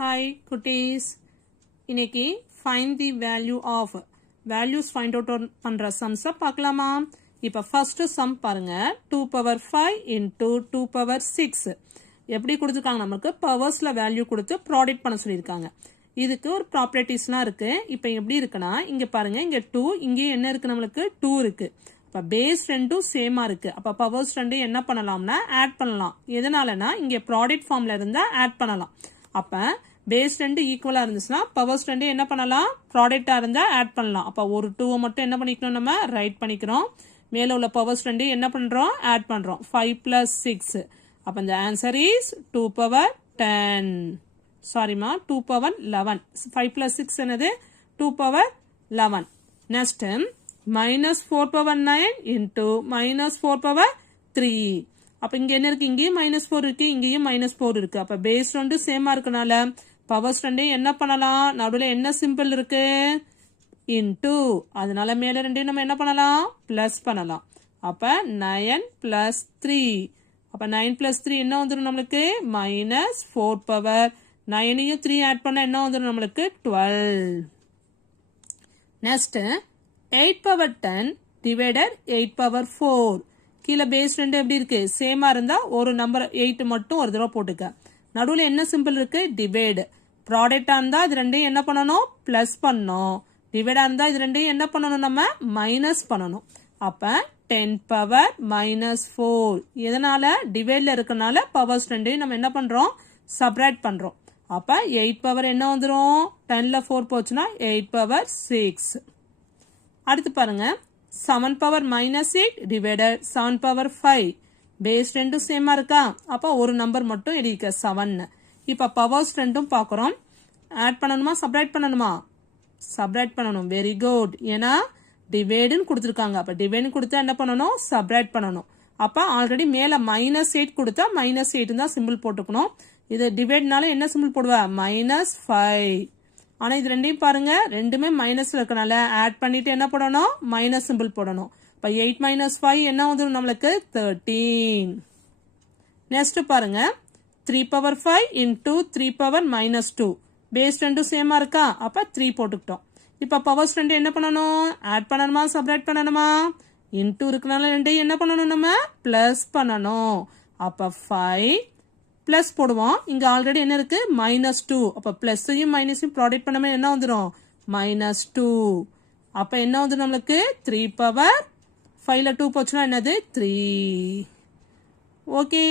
Hi குட்டீஸ், இன்னைக்கு find the value of values find out பண்ற sums பார்க்கலாமா? இப்ப first sum பாருங்க, 2 power 5 into 2 power 6 எப்படி கொடுத்துருக்காங்க? நமக்கு பவர்ஸ்ல வேல்யூ கொடுத்து ப்ராடக்ட் பண்ண சொல்லியிருக்காங்க. இதுக்கு ஒரு ப்ராப்பர்ட்டிஸ்லாம் இருக்கு. இப்ப எப்படி இருக்குன்னா, இங்க பாருங்க, இங்க 2, இங்கே என்ன இருக்கு? நம்மளுக்கு 2 இருக்கு. அப்ப பேஸ் ரெண்டும் சேமா இருக்கு. அப்ப பவர்ஸ் ரெண்டும் என்ன பண்ணலாம்னா ஆட் பண்ணலாம். எதனாலனா இங்க ப்ராடக்ட் ஃபார்ம்ல இருந்தா ஆட் பண்ணலாம். அப்ப பேஸ் ரெண்டு ஈக்குவலா இருந்துச்சுன்னா பவர்ஸ் ரெண்டு என்ன பண்ணலாம்? ப்ராடக்டா இருந்தா ஆட் பண்ணலாம். அப்ப ஒரு 2 மட்டும் என்ன பண்ணிக்கணும்? நம்ம ரைட் பண்ணிக்கிறோம். மேல உள்ள பவர்ஸ் ரெண்டு என்ன பண்றோம்? ஆட் பண்றோம். 5 plus 6. அப்ப இந்த answer is 2 power 10. சாரிமா, 2 power 11. 5 plus 6 என்னது? 2 power 11. Next minus 4 power 9 into minus 4 power 3. அப்ப இங்க என்ன இருக்கு? இங்கேயும் minus 4 இருக்கு, இங்கேயும் minus 4 இருக்கு. அப்ப பேஸ் ரெண்டு சேமா இருக்கனால பவர்ஸ் ரெண்டையும் என்ன பண்ணலாம்? நடுவுல என்ன சிம்பிள் இருக்கு? into. அதனால மேல ரெண்டையும் நம்ம என்ன பண்ணலாம்? பிளஸ் பண்ணலாம். அப்ப 9 plus 3. அப்ப 9 plus 3 என்ன வந்துடும் நம்மளுக்கு? minus 4 power 9யும் 3 ஆட் பண்ண என்ன வந்துடும் நம்மளுக்கு? 12. Next 8 power 10 divided 8 power 4. கீழே பேஸ் ரெண்டு எப்படி இருக்கு? சேமா இருந்தா ஒரு நம்பர் 8 மட்டும் ஒரு தடவை போட்டுக்க. நடுவுல என்ன சிம்பிள் இருக்கு? டிவைட். ப்ராடக்டா இருந்தா இது ரெண்டையும் என்ன பண்ணணும்? பிளஸ் பண்ணணும். டிவைடா இருந்தா இது ரெண்டையும் என்ன பண்ணணும்? நம்ம மைனஸ் பண்ணணும். அப்ப 10 power minus 4. எதனால? டிவைட்ல இருக்கனால பவர்ஸ் ரெண்டையும் நம்ம என்ன பண்றோம்? சப்ராக்ட் பண்றோம். அப்ப 8 power என்ன வந்துரும்? 10ல 4 போச்சுன்னா 8 power 6. அடுத்து பாருங்க, 7 power minus 8 divided 7 power 5. Base ரெண்டும் சேமா இருக்கா? அப்ப ஒரு நம்பர் மட்டும் எழுதிக்க, 7. இப்ப பவர்ஸ் ரெண்டும் பாக்குறோம். ஆட் பண்ணணுமா சப்ராக்ட் பண்ணணுமா? சப்ராக்ட் பண்ணணும். Very good. ஏன்னா டிவைடுன்னு கொடுத்துருக்காங்க. அப்ப டிவைடுன்னு கொடுத்தா என்ன பண்ணணும்? சப்ராக்ட் பண்ணணும். அப்ப ஆல்ரெடி மேல minus 8 கொடுத்தா minus 8 தான் சிம்பிள் போட்டுக்கணும். இது டிவைட்னால என்ன சிம்பிள் போடுவா? minus 5. ஆனா இது ரெண்டையும் பாருங்க, ரெண்டுமே மைனஸ்ல இருக்கனால ஆட் பண்ணிட்டு என்ன போடணும்? மைனஸ் சிம்பிள் போடணும். இப்ப 8 minus 5 என்ன வந்துடும் நம்மளுக்கு? 13. நெக்ஸ்ட் பாருங்க, 3 power 5 into 3 power minus 2. Base ரெண்டும் சேமா இருக்கா? அப்ப 3 போட்டுக்கிட்டோம். இப்ப பவர்ஸ் ரெண்டு என்ன பண்ணணும்? ஆட் பண்ணணுமா சப்ராக்ட் பண்ணணுமா? இன்டூ இருக்கனால ரெண்டையும் என்ன பண்ணணும்? நம்ம பிளஸ் பண்ணணும். அப்ப 5 பிளஸ் போடுவோம். இங்க ஆல்ரெடி என்ன இருக்கு? -2. அப்ப பிளஸையும் மைனஸையும் ப்ராடக்ட் பண்ணாம என்ன வந்துடும்? -2. அப்ப என்ன வந்துடும் நம்மளுக்கு? 3 power 5ல 2 போச்சுன்னா என்னது? 3. ஓகே.